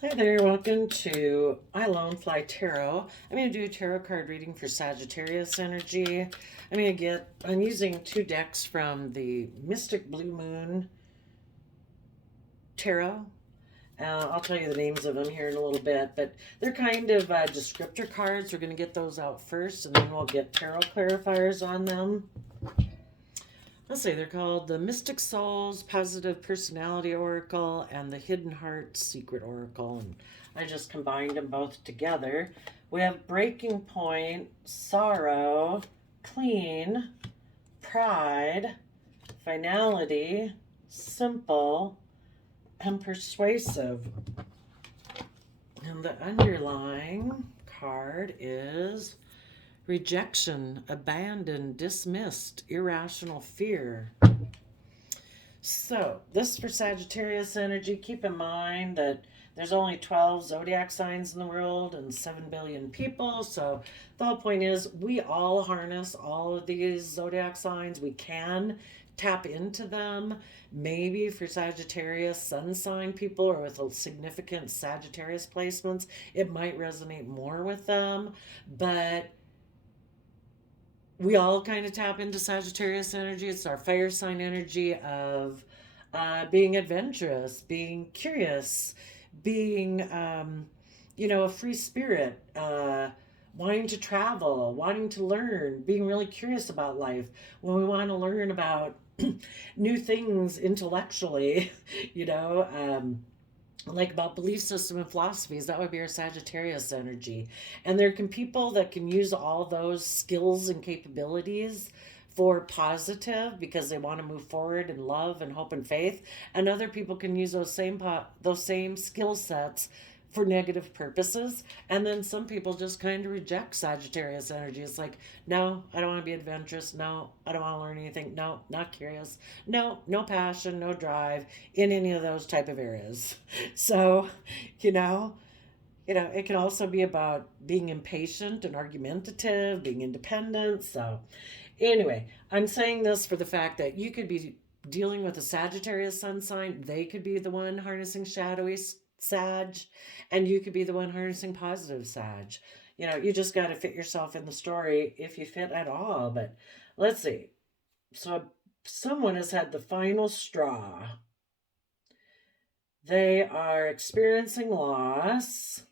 Hi there, welcome to I Lone Fly Tarot. I'm going to do a tarot card reading for Sagittarius energy. I'm using two decks from the Mystic Blue Moon Tarot. I'll tell you the names of them here in a little bit, but they're kind of descriptor cards. We're going to get those out first, and then we'll get tarot clarifiers on them. Let's see, they're called the Mystic Souls Positive Personality Oracle and the Hidden Heart Secret Oracle. And I just combined them both together. We have Breaking Point, Sorrow, Clean, Pride, Finality, Simple, and Persuasive. And the underlying card is rejection, abandoned, dismissed, irrational fear. So, this for Sagittarius energy. Keep in mind that there's only 12 zodiac signs in the world and 7 billion people. So, the whole point is we all harness all of these zodiac signs. We can tap into them. Maybe for Sagittarius sun sign people or with significant Sagittarius placements, it might resonate more with them. But we all kind of tap into Sagittarius energy. It's our fire sign energy of being adventurous, being curious, being, a free spirit, wanting to travel, wanting to learn, being really curious about life. When we want to learn about new things intellectually, you know, like about belief system and philosophies, that would be our Sagittarius energy. And there can people that can use all those skills and capabilities for positive because they want to move forward in love and hope and faith, and other people can use those same skill sets for negative purposes. And then some people just kind of reject Sagittarius energy. It's like, no, I don't want to be adventurous. No, I don't want to learn anything. No, not curious. No, no passion, no drive in any of those type of areas. So, you know, it can also be about being impatient and argumentative, being independent. So, anyway, I'm saying this for the fact that you could be dealing with a Sagittarius sun sign. They could be the one harnessing shadowy Sag, and you could be the one harnessing positive Sag. You just got to fit yourself in the story if you fit at all. But let's see. So, someone has had the final straw. They are experiencing loss.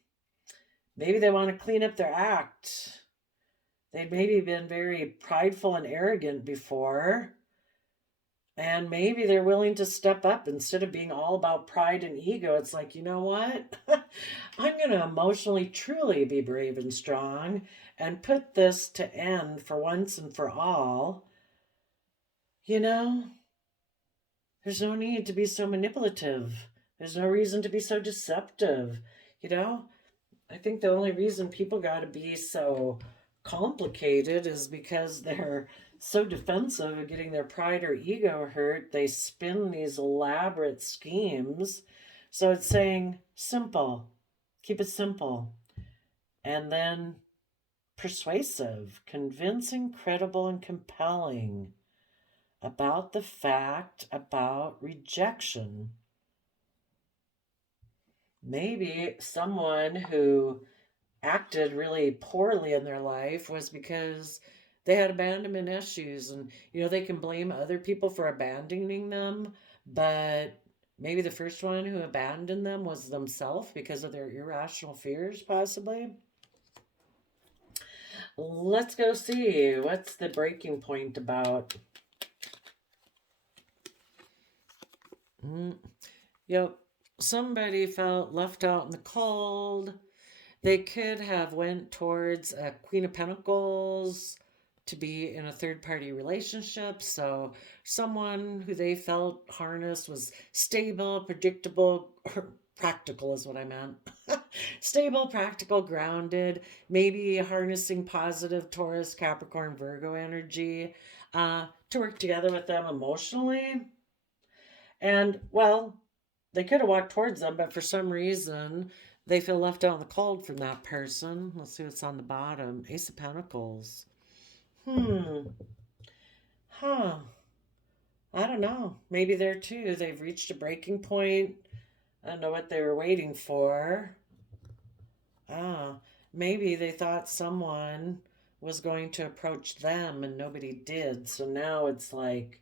Maybe they want to clean up their act. They've maybe been very prideful and arrogant before. And maybe they're willing to step up instead of being all about pride and ego. It's like, you know what? I'm going to emotionally, truly be brave and strong and put this to end for once and for all. You know, there's no need to be so manipulative. There's no reason to be so deceptive. You know, I think the only reason people got to be so complicated is because they're so defensive of getting their pride or ego hurt. They spin these elaborate schemes. So it's saying simple, keep it simple. And then persuasive, convincing, credible, and compelling about the fact about rejection. Maybe someone who acted really poorly in their life was because they had abandonment issues, and they can blame other people for abandoning them, but maybe the first one who abandoned them was themselves because of their irrational fears, possibly. Let's go see what's the breaking point about. Yep, somebody felt left out in the cold. They could have went towards a Queen of Pentacles to be in a third party relationship. So someone who they felt harnessed was stable, predictable, or practical is what I meant. Stable, practical, grounded, maybe harnessing positive Taurus, Capricorn, Virgo energy to work together with them emotionally. And well, they could have walked towards them, but for some reason they feel left out in the cold from that person. Let's see what's on the bottom. Ace of Pentacles. Huh. I don't know. Maybe there too, they've reached a breaking point. I don't know what they were waiting for. Ah, maybe they thought someone was going to approach them and nobody did. So now it's like,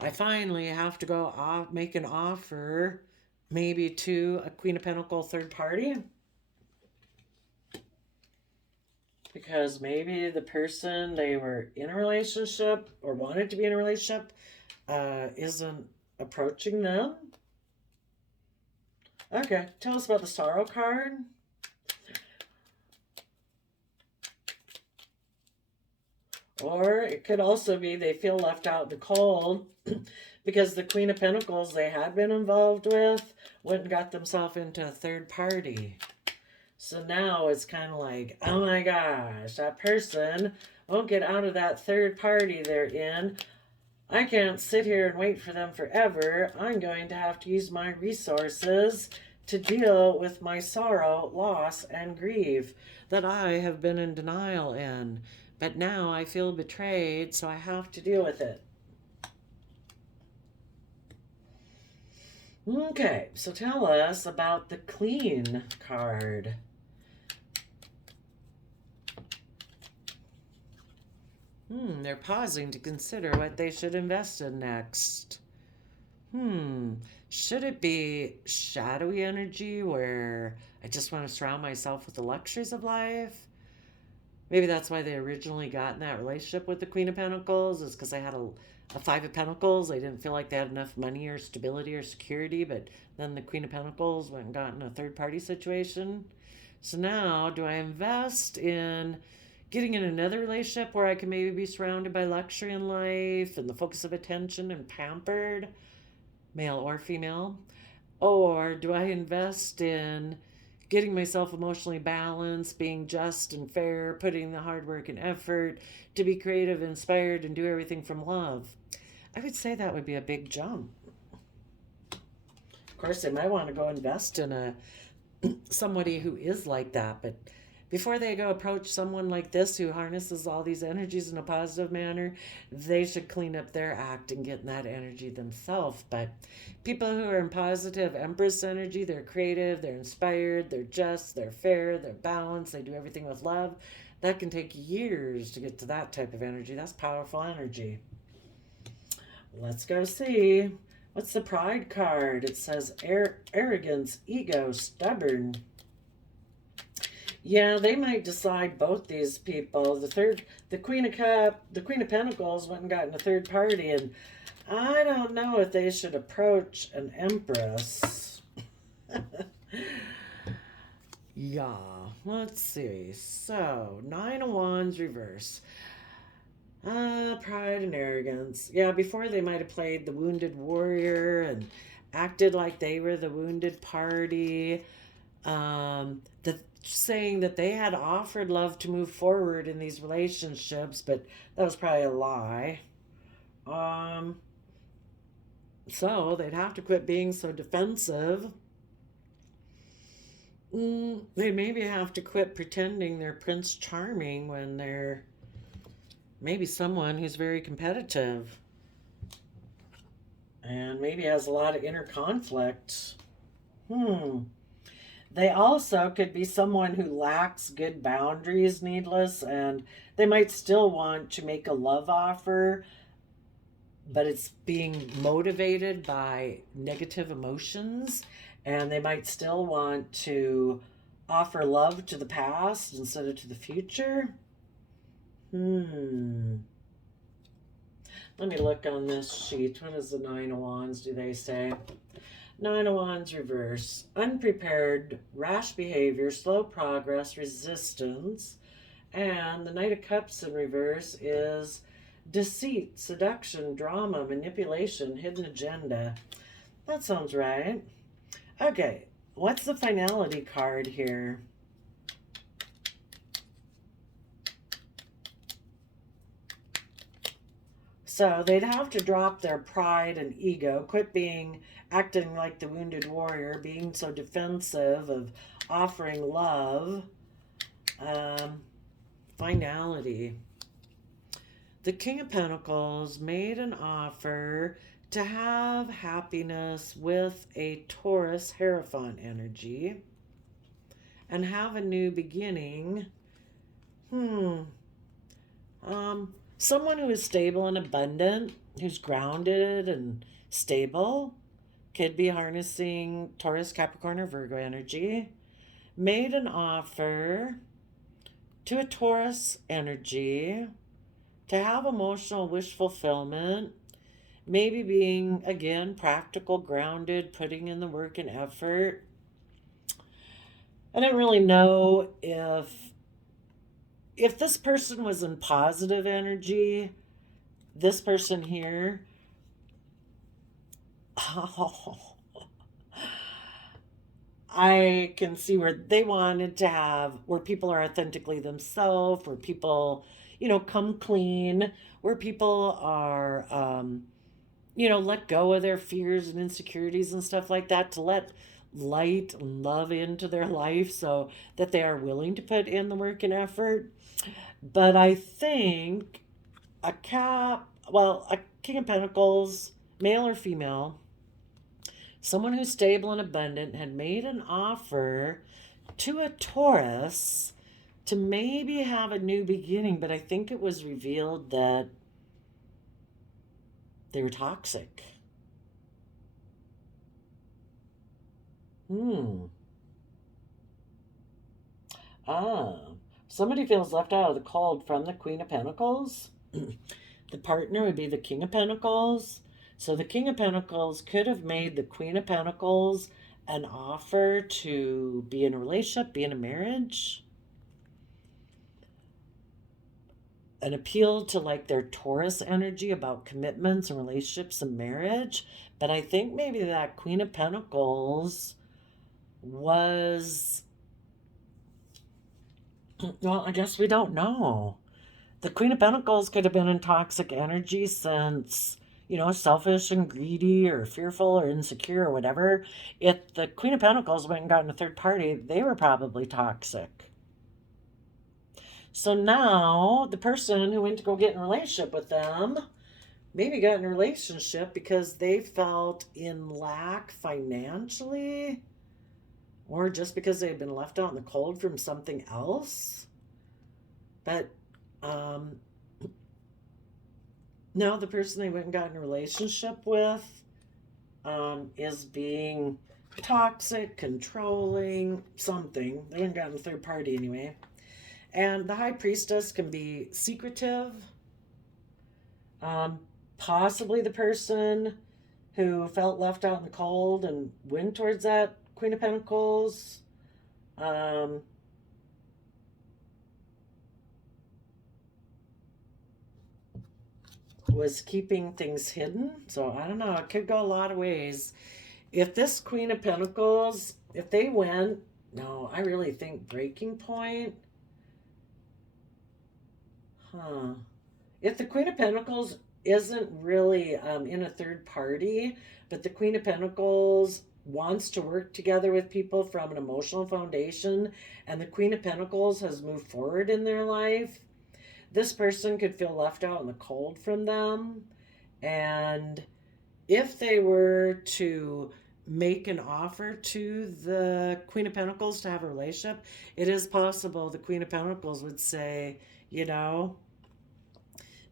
I finally have to go off, make an offer, maybe to a Queen of Pentacles third party. Because maybe the person they were in a relationship or wanted to be in a relationship isn't approaching them. Okay, tell us about the Sorrow card. Or it could also be they feel left out in the cold because the Queen of Pentacles they had been involved with went and got themselves into a third party. So now it's kind of like, oh my gosh, that person won't get out of that third party they're in. I can't sit here and wait for them forever. I'm going to have to use my resources to deal with my sorrow, loss, and grief that I have been in denial in. But now I feel betrayed, so I have to deal with it. Okay, so tell us about the Queen card. They're pausing to consider what they should invest in next. Should it be shadowy energy where I just want to surround myself with the luxuries of life? Maybe that's why they originally got in that relationship with the Queen of Pentacles, is because they had a Five of Pentacles. They didn't feel like they had enough money or stability or security, but then the Queen of Pentacles went and got in a third party situation. So now, do I invest in getting in another relationship where I can maybe be surrounded by luxury in life and the focus of attention and pampered, male or female? Or do I invest in getting myself emotionally balanced, being just and fair, putting the hard work and effort to be creative, inspired, and do everything from love? I would say that would be a big jump. Of course, they might want to go invest in somebody who is like that, but before they go approach someone like this who harnesses all these energies in a positive manner, they should clean up their act and get in that energy themselves. But people who are in positive Empress energy, they're creative, they're inspired, they're just, they're fair, they're balanced, they do everything with love. That can take years to get to that type of energy. That's powerful energy. Let's go see. What's the Pride card? It says arrogance, ego, stubborn. Yeah, they might decide, both these people. The Queen of Pentacles went and got in a third party, and I don't know if they should approach an Empress. Yeah, let's see. So, Nine of Wands reverse. Pride and arrogance. Yeah, before they might have played the wounded warrior and acted like they were the wounded party. Saying that they had offered love to move forward in these relationships, but that was probably a lie. So they'd have to quit being so defensive. They maybe have to quit pretending they're Prince Charming when they're maybe someone who's very competitive and maybe has a lot of inner conflict. They also could be someone who lacks good boundaries, needless, and they might still want to make a love offer, but it's being motivated by negative emotions, and they might still want to offer love to the past instead of to the future. Let me look on this sheet. What is the Nine of Wands, do they say? Nine of Wands reverse. Unprepared, rash behavior, slow progress, resistance. And the Knight of Cups in reverse is deceit, seduction, drama, manipulation, hidden agenda. That sounds right. Okay, what's the finality card here? So they'd have to drop their pride and ego, quit acting like the wounded warrior, being so defensive of offering love. Finality. The King of Pentacles made an offer to have happiness with a Taurus Hierophant energy and have a new beginning. Someone who is stable and abundant, who's grounded and stable, could be harnessing Taurus, Capricorn, or Virgo energy, made an offer to a Taurus energy to have emotional wish fulfillment, maybe being, again, practical, grounded, putting in the work and effort. I don't really know if this person was in positive energy, this person here, oh, I can see where they wanted to have, where people are authentically themselves, where people, come clean, where people are, let go of their fears and insecurities and stuff like that, to let light and love into their life so that they are willing to put in the work and effort. But I think a King of Pentacles, male or female, someone who's stable and abundant, had made an offer to a Taurus to maybe have a new beginning, but I think it was revealed that they were toxic. Ah, somebody feels left out of the cold from the Queen of Pentacles. The partner would be the King of Pentacles. So the King of Pentacles could have made the Queen of Pentacles an offer to be in a relationship, be in a marriage, an appeal to like their Taurus energy about commitments and relationships and marriage. But I think maybe that Queen of Pentacles was, well, I guess we don't know. The Queen of Pentacles could have been in toxic energy since, selfish and greedy or fearful or insecure or whatever. If the Queen of Pentacles went and got in a third party, they were probably toxic. So now the person who went to go get in a relationship with them maybe got in a relationship because they felt in lack financially, or just because they had been left out in the cold from something else. But now the person they went and got in a relationship with is being toxic, controlling, something. They went and got in a third party anyway. And the High Priestess can be secretive. Possibly the person who felt left out in the cold and went towards that Queen of Pentacles. Was keeping things hidden. So I don't know. It could go a lot of ways. If this Queen of Pentacles, if they went, no, I really think breaking point. If the Queen of Pentacles isn't really in a third party, but the Queen of Pentacles wants to work together with people from an emotional foundation, and the Queen of Pentacles has moved forward in their life, this person could feel left out in the cold from them. And if they were to make an offer to the Queen of Pentacles to have a relationship, it is possible the Queen of Pentacles would say,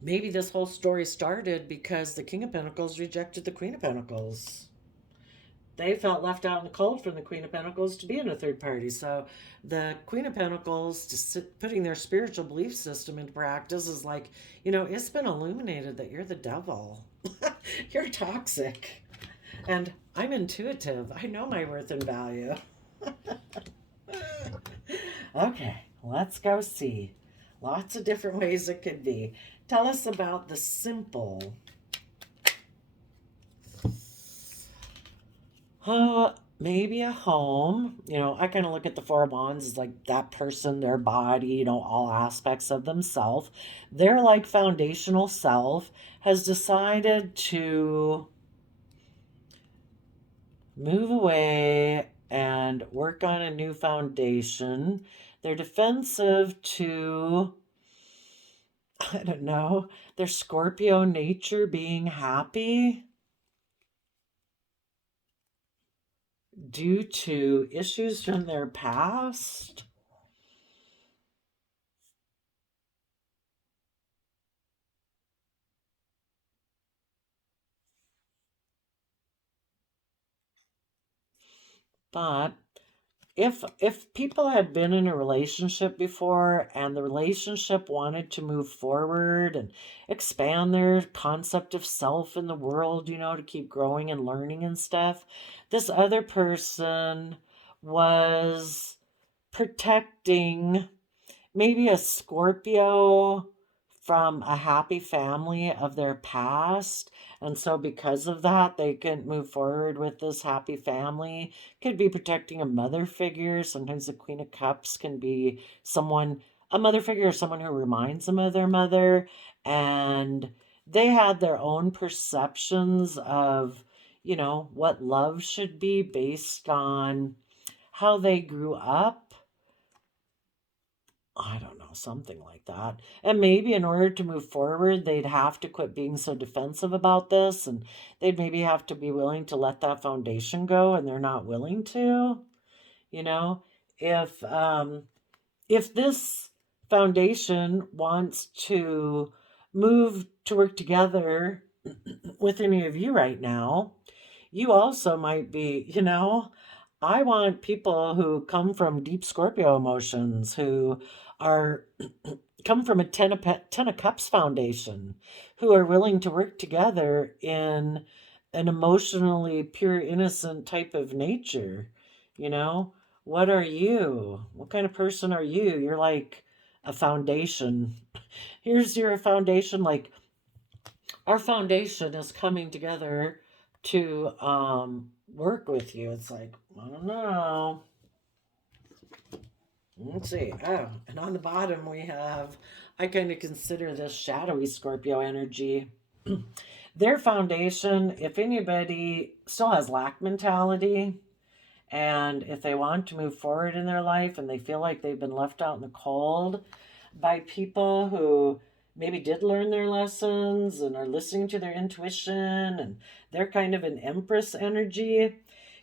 maybe this whole story started because the King of Pentacles rejected the Queen of Pentacles. They felt left out in the cold from the Queen of Pentacles to be in a third party. So the Queen of Pentacles putting their spiritual belief system into practice is like, it's been illuminated that you're the devil. You're toxic. And I'm intuitive. I know my worth and value. Okay, let's go see. Lots of different ways it could be. Tell us about the simple. Maybe a home. I kind of look at the Four of Wands as like that person, their body, all aspects of themselves. Their like foundational self has decided to move away and work on a new foundation. They're defensive to, I don't know, their Scorpio nature being happy. due to issues from their past. But if people had been in a relationship before and the relationship wanted to move forward and expand their concept of self in the world, to keep growing and learning and stuff, this other person was protecting maybe a Scorpio from a happy family of their past. And so, because of that, they couldn't move forward with this happy family. Could be protecting a mother figure. Sometimes the Queen of Cups can be a mother figure, or someone who reminds them of their mother. And they had their own perceptions of, what love should be based on how they grew up. I don't know, something like that. And maybe in order to move forward, they'd have to quit being so defensive about this, and they'd maybe have to be willing to let that foundation go, and they're not willing to, you know. If if this foundation wants to move to work together with any of you right now, you also might be, I want people who come from deep Scorpio emotions, who are come from a ten of Cups foundation, who are willing to work together in an emotionally pure, innocent type of nature. You know, what are you? What kind of person are you? You're like a foundation. Here's your foundation. Like, our foundation is coming together to work with you. It's like, I don't know. Let's see. Oh, and on the bottom we have, I kind of consider this shadowy Scorpio energy. Their foundation, if anybody still has lack mentality, and if they want to move forward in their life and they feel like they've been left out in the cold by people who maybe did learn their lessons and are listening to their intuition, and they're kind of an Empress energy,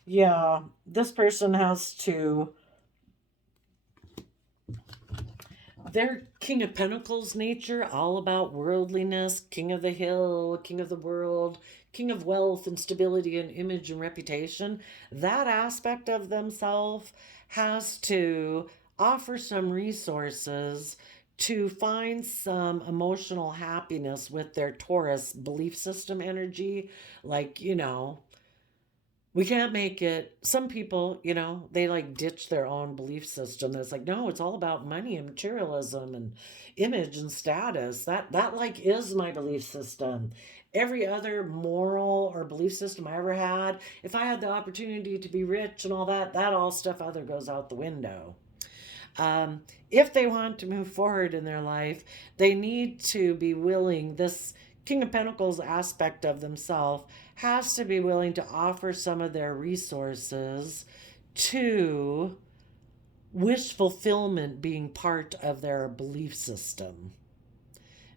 yeah, this person has to. Their King of Pentacles nature, all about worldliness, King of the Hill, King of the World, King of Wealth and Stability and Image and Reputation, that aspect of themselves has to offer some resources to find some emotional happiness with their Taurus belief system energy. Like, we can't make it. Some people, they like ditch their own belief system. That's like, no, it's all about money and materialism and image and status. That like is my belief system. Every other moral or belief system I ever had, if I had the opportunity to be rich and all that, that all stuff other goes out the window. If they want to move forward in their life, they need to be willing, this King of Pentacles aspect of themselves has to be willing to offer some of their resources to wish fulfillment being part of their belief system.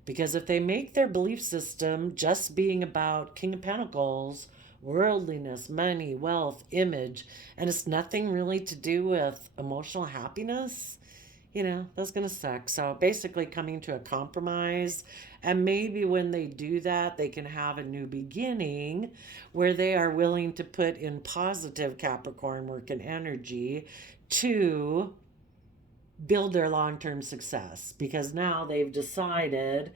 Because if they make their belief system just being about King of Pentacles, worldliness, money, wealth, image, and it's nothing really to do with emotional happiness, that's going to suck. So basically, coming to a compromise. And maybe when they do that, they can have a new beginning where they are willing to put in positive Capricorn work and energy to build their long term success, because now they've decided,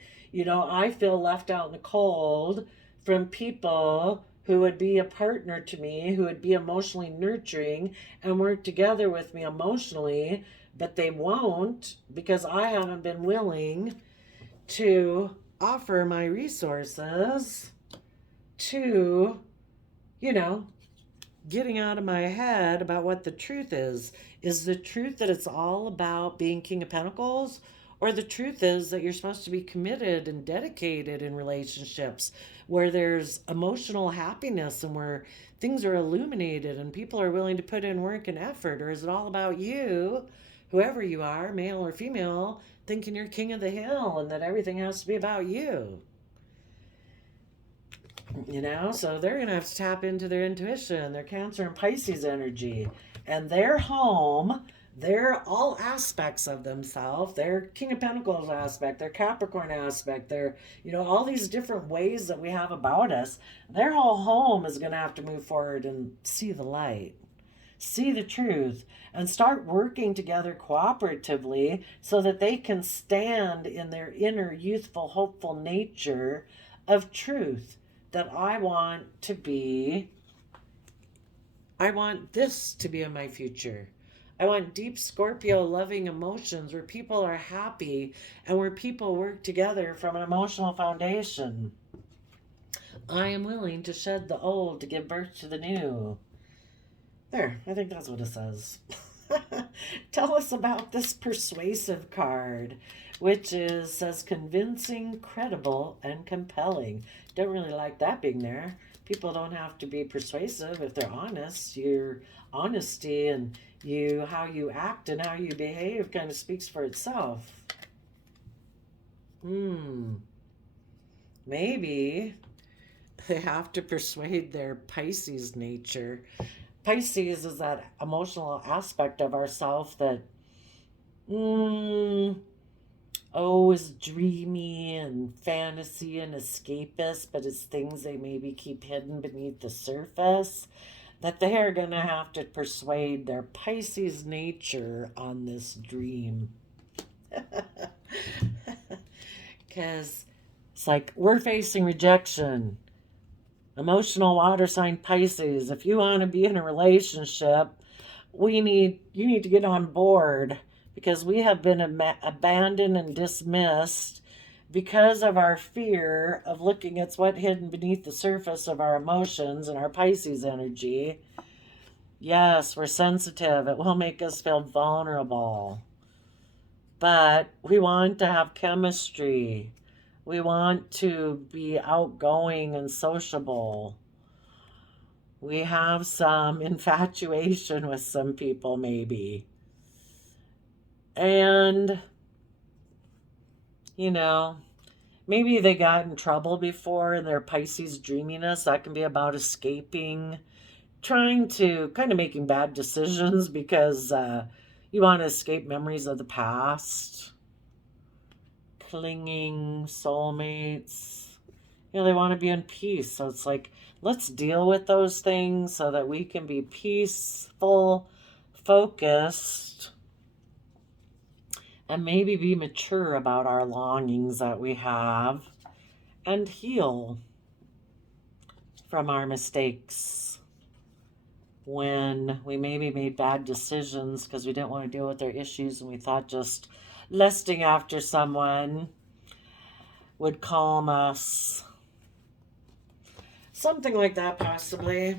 I feel left out in the cold from people who would be a partner to me, who would be emotionally nurturing and work together with me emotionally, but they won't because I haven't been willing to offer my resources to, you know, getting out of my head about what the truth is. Is the truth that it's all about being King of Pentacles? Or the truth is that you're supposed to be committed and dedicated in relationships where there's emotional happiness and where things are illuminated and people are willing to put in work and effort? Or is it all about you, whoever you are, male or female, thinking you're king of the hill and that everything has to be about you? You know, so they're going to have to tap into their intuition, their Cancer and Pisces energy, and their home, their all aspects of themselves, their King of Pentacles aspect, their Capricorn aspect, their, you know, all these different ways that we have about us, their whole home is going to have to move forward and see the light, see the truth, and start working together cooperatively so that they can stand in their inner youthful, hopeful nature of truth. That I want this to be in my future. I want deep Scorpio loving emotions where people are happy and where people work together from an emotional foundation. I am willing to shed the old to give birth to the new. There, I think that's what it says. Tell us about this persuasive card, which says convincing, credible, and compelling. Don't really like that being there. People don't have to be persuasive if they're honest. Your honesty and how you act and how you behave kind of speaks for itself. Maybe they have to persuade their Pisces nature. Pisces is that emotional aspect of ourself that is dreamy and fantasy and escapist, but it's things they maybe keep hidden beneath the surface, that they are going to have to persuade their Pisces nature on this dream. Because it's like we're facing rejection. Emotional water sign Pisces, if you want to be in a relationship, you need to get on board, because we have been abandoned and dismissed because of our fear of looking at what's hidden beneath the surface of our emotions and our Pisces energy. Yes, we're sensitive. It will make us feel vulnerable. But we want to have chemistry. We want to be outgoing and sociable. We have some infatuation with some people, maybe. And, you know, maybe they got in trouble before in their Pisces dreaminess. That can be about escaping, trying to kind of making bad decisions because you want to escape memories of the past. Clinging, soulmates. You know, they want to be in peace. So it's like, let's deal with those things so that we can be peaceful, focused, and maybe be mature about our longings that we have and heal from our mistakes when we maybe made bad decisions because we didn't want to deal with their issues and we thought just lusting after someone would calm us. Something like that, possibly.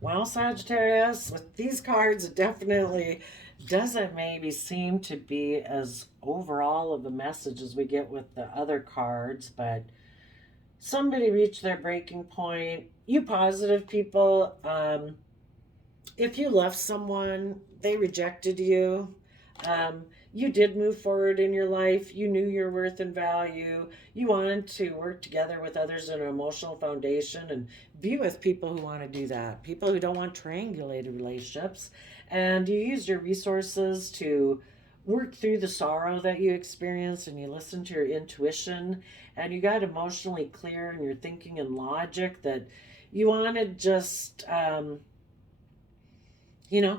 Well, Sagittarius, with these cards, it definitely doesn't maybe seem to be as overall of the messages we get with the other cards, but somebody reached their breaking point. You positive people, if you left someone, they rejected you, you did move forward in your life. You knew your worth and value. You wanted to work together with others in an emotional foundation and be with people who want to do that. People who don't want triangulated relationships. And you used your resources to work through the sorrow that you experienced, and you listened to your intuition, and you got emotionally clear in your thinking and logic that you wanted just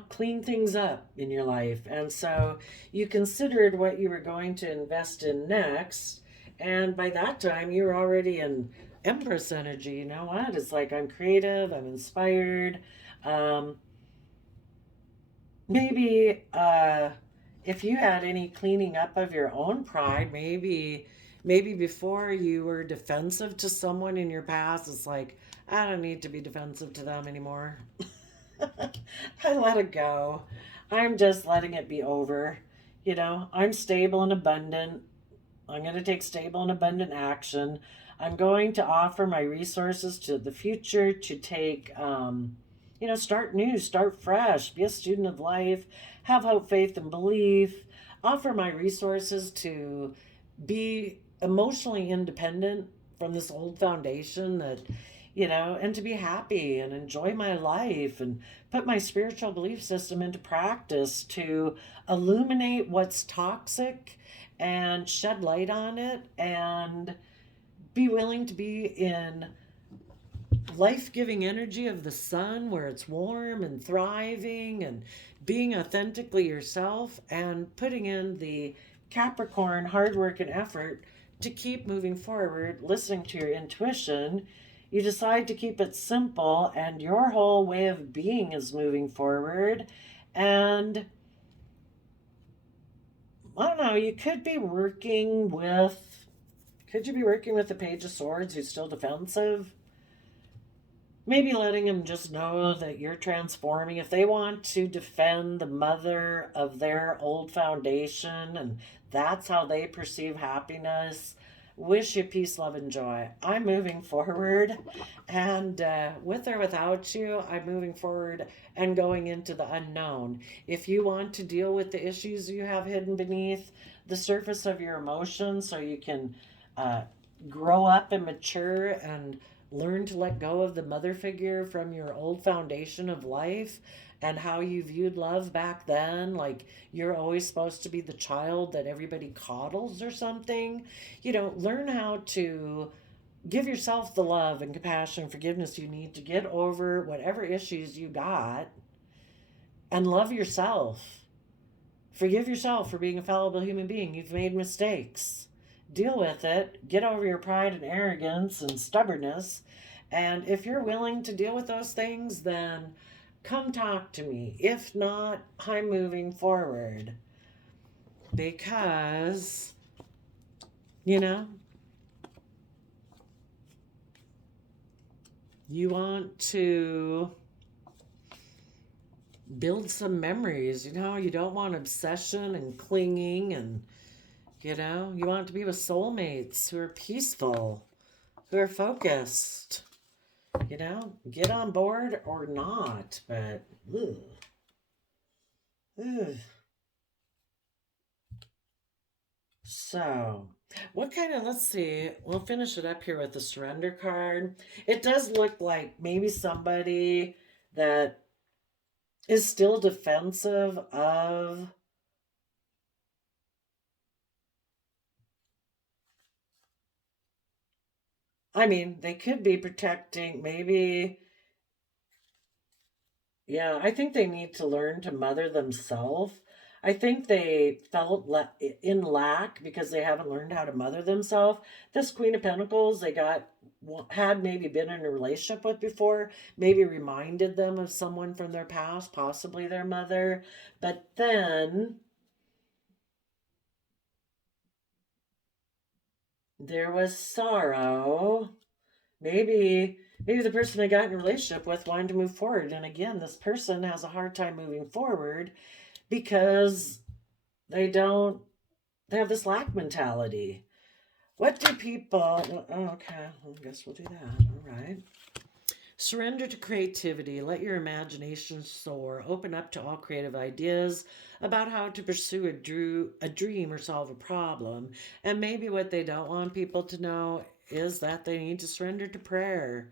clean things up in your life. And so you considered what you were going to invest in next. And by that time, you were already in Empress energy. You know what? It's like, I'm creative, I'm inspired. Maybe if you had any cleaning up of your own pride, maybe before you were defensive to someone in your past, it's like, I don't need to be defensive to them anymore. I let it go. I'm just letting it be over. I'm stable and abundant. I'm going to take stable and abundant action. I'm going to offer my resources to the future to take, start new, start fresh, be a student of life, have hope, faith, and belief, offer my resources to be emotionally independent from this old foundation that, you know, and to be happy and enjoy my life and put my spiritual belief system into practice to illuminate what's toxic and shed light on it and be willing to be in life-giving energy of the sun where it's warm and thriving and being authentically yourself and putting in the Capricorn hard work and effort to keep moving forward, listening to your intuition. You decide to keep it simple and your whole way of being is moving forward. And I don't know, you could be working with, could you be working with the Page of Swords who's still defensive? Maybe letting them just know that you're transforming. If they want to defend the mother of their old foundation and that's how they perceive happiness, wish you peace, love, and joy. I'm moving forward, and with or without you, I'm moving forward and going into the unknown. If you want to deal with the issues you have hidden beneath the surface of your emotions so you can grow up and mature and learn to let go of the mother figure from your old foundation of life and how you viewed love back then, like you're always supposed to be the child that everybody coddles or something. You know, learn how to give yourself the love and compassion and forgiveness you need to get over whatever issues you got and love yourself. Forgive yourself for being a fallible human being. You've made mistakes. Deal with it. Get over your pride and arrogance and stubbornness. And if you're willing to deal with those things, then come talk to me. If not, I'm moving forward. Because, you know, you want to build some memories. You know, you don't want obsession and clinging and, you know, you want to be with soulmates who are peaceful, who are focused. You know, get on board or not, but ugh. Ugh. So, what kind of, let's see, we'll finish it up here with the surrender card. It does look like maybe somebody that is still defensive of, I mean, they could be protecting, maybe, yeah, I think they need to learn to mother themselves. I think they felt in lack because they haven't learned how to mother themselves. This Queen of Pentacles, they got, had maybe been in a relationship with before, maybe reminded them of someone from their past, possibly their mother. But then there was sorrow. Maybe the person they got in a relationship with wanted to move forward. And again, this person has a hard time moving forward because they have this lack mentality. What do people, oh, okay, I guess we'll do that. All right. Surrender to creativity. Let your imagination soar. Open up to all creative ideas about how to pursue a dream or solve a problem. And maybe what they don't want people to know is that they need to surrender to prayer.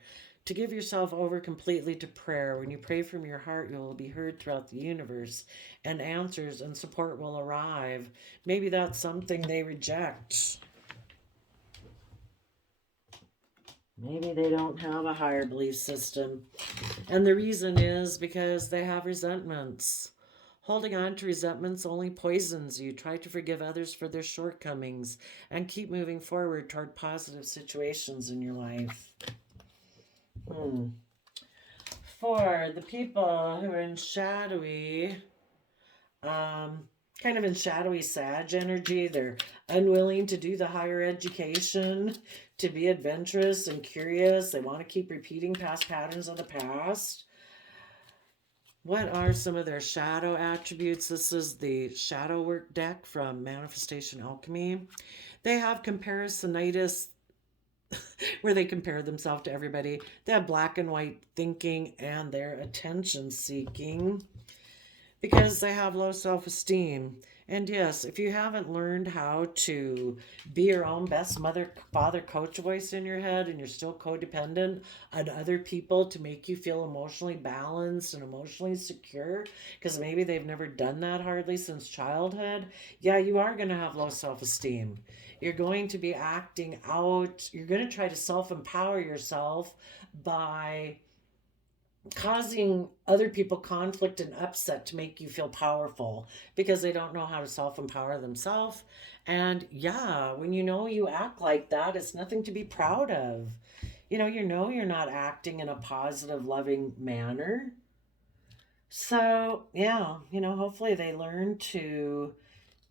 To give yourself over completely to prayer. When you pray from your heart, you will be heard throughout the universe, and answers and support will arrive. Maybe that's something they reject. Maybe they don't have a higher belief system. And the reason is because they have resentments. Holding on to resentments only poisons you. Try to forgive others for their shortcomings and keep moving forward toward positive situations in your life. For the people who are in shadowy, kind of in shadowy Sag energy, they're unwilling to do the higher education, to be adventurous and curious. They want to keep repeating past patterns of the past. What are some of their shadow attributes? This is the shadow work deck from Manifestation Alchemy. They have comparisonitis, where they compare themselves to everybody. They have black and white thinking, and they're attention seeking because they have low self-esteem. And yes, if you haven't learned how to be your own best mother, father, coach voice in your head, and you're still codependent on other people to make you feel emotionally balanced and emotionally secure, because maybe they've never done that hardly since childhood, yeah, you are going to have low self esteem. You're going to be acting out, you're going to try to self empower yourself by causing other people conflict and upset to make you feel powerful because they don't know how to self empower themselves. And yeah, when you know you act like that, it's nothing to be proud of. You know you're not acting in a positive, loving manner. So, yeah, hopefully they learn to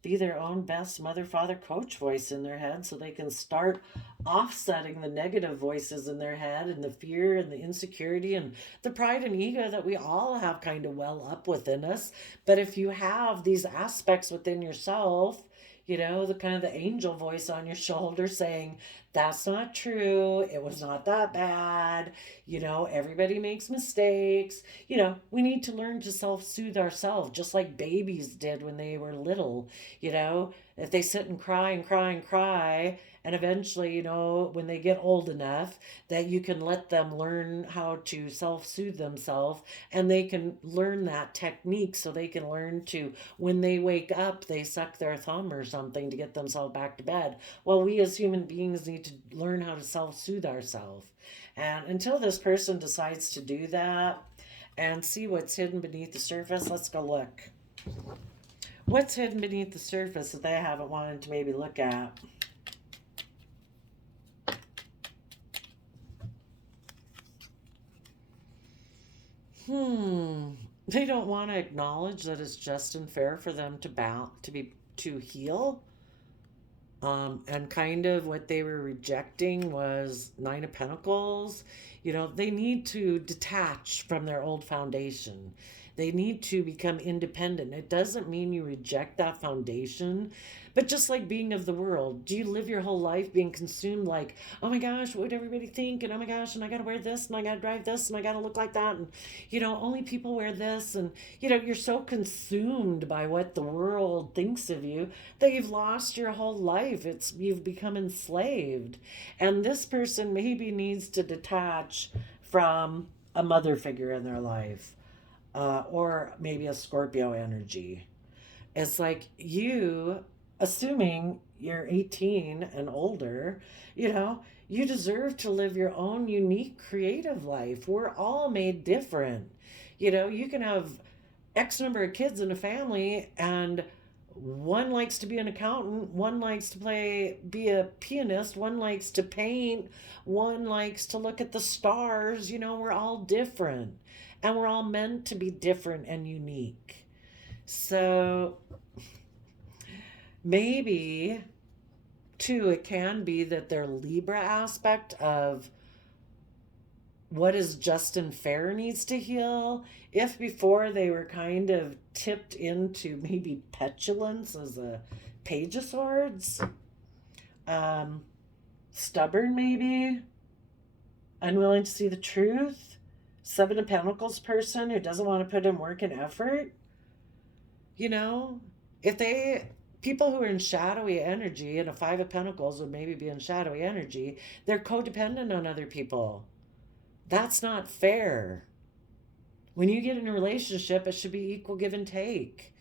be their own best mother, father, coach voice in their head so they can start offsetting the negative voices in their head and the fear and the insecurity and the pride and ego that we all have kind of well up within us. But if you have these aspects within yourself, the kind of the angel voice on your shoulder saying, that's not true. It was not that bad. Everybody makes mistakes. We need to learn to self soothe ourselves, just like babies did when they were little. If they sit and cry and cry and cry, and eventually, when they get old enough that you can let them learn how to self soothe themselves, and they can learn that technique so they can learn to, when they wake up, they suck their thumb or something to get themselves back to bed. Well, we as human beings need to learn how to self soothe ourselves. And until this person decides to do that and see what's hidden beneath the surface, let's go look. What's hidden beneath the surface that they haven't wanted to maybe look at? They don't want to acknowledge that it's just and fair for them to heal. And kind of what they were rejecting was Nine of Pentacles. They need to detach from their old foundation. They need to become independent. It doesn't mean you reject that foundation, but just like being of the world, do you live your whole life being consumed like, oh my gosh, what would everybody think? And oh my gosh, and I gotta wear this, and I gotta drive this, and I gotta look like that, and only people wear this, and you're so consumed by what the world thinks of you that you've lost your whole life. You've become enslaved. And this person maybe needs to detach from a mother figure in their life, or maybe a Scorpio energy. It's like you, assuming you're 18 and older, you deserve to live your own unique creative life. We're all made different. You can have X number of kids in a family, and one likes to be an accountant, one likes to be a pianist, one likes to paint, one likes to look at the stars. We're all different, and we're all meant to be different and unique. So maybe too, it can be that their Libra aspect of what is just and fair needs to heal. If before they were kind of tipped into maybe petulance as a Page of Swords, um, stubborn maybe, unwilling to see the truth, Seven of Pentacles person who doesn't want to put in work and effort. If they, people who are in shadowy energy, and a Five of Pentacles would maybe be in shadowy energy, they're codependent on other people. That's not fair. When you get in a relationship, it should be equal give and take.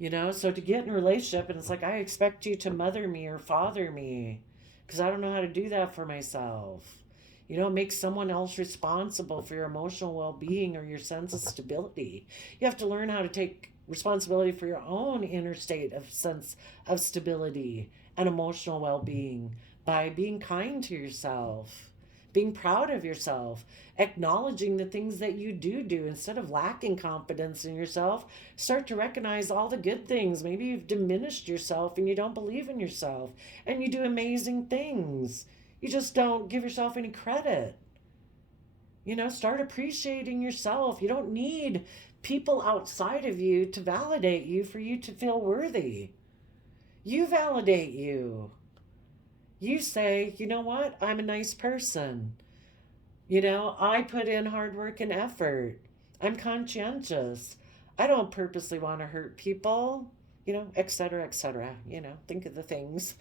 So to get in a relationship, and it's like, I expect you to mother me or father me because I don't know how to do that for myself. It makes someone else responsible for your emotional well being or your sense of stability. You have to learn how to take responsibility for your own inner state of sense of stability and emotional well being by being kind to yourself, being proud of yourself, acknowledging the things that you do instead of lacking confidence in yourself. Start to recognize all the good things. Maybe you've diminished yourself and you don't believe in yourself, and you do amazing things. You just don't give yourself any credit. Start appreciating yourself. You don't need people outside of you to validate you for you to feel worthy. You validate you. You say, you know what? I'm a nice person. I put in hard work and effort. I'm conscientious. I don't purposely want to hurt people. etc., think of the things.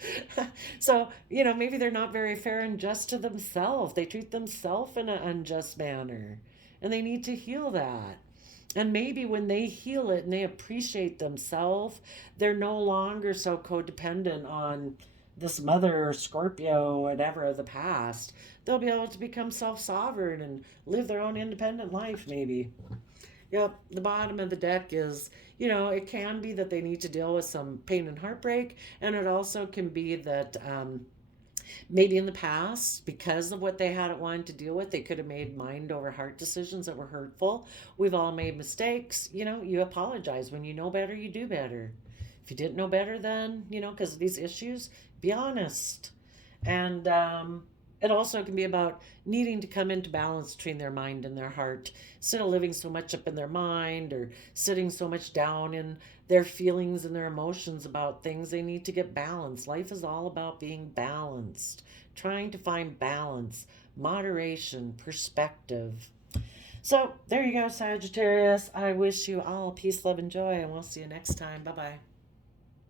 So, maybe they're not very fair and just to themselves. They treat themselves in an unjust manner, and they need to heal that. And maybe when they heal it and they appreciate themselves, they're no longer so codependent on this mother or Scorpio, whatever, of the past. They'll be able to become self sovereign and live their own independent life, maybe. Yep, the bottom of the deck is, it can be that they need to deal with some pain and heartbreak, and it also can be that maybe in the past, because of what they hadn't wanted to deal with, they could have made mind over heart decisions that were hurtful. We've all made mistakes. You apologize. When you know better, you do better. If you didn't know better then, because of these issues, be honest. And it also can be about needing to come into balance between their mind and their heart, instead of living so much up in their mind or sitting so much down in their feelings and their emotions about things. They need to get balanced. Life is all about being balanced, trying to find balance, moderation, perspective. So there you go, Sagittarius. I wish you all peace, love, and joy, and we'll see you next time. Bye bye.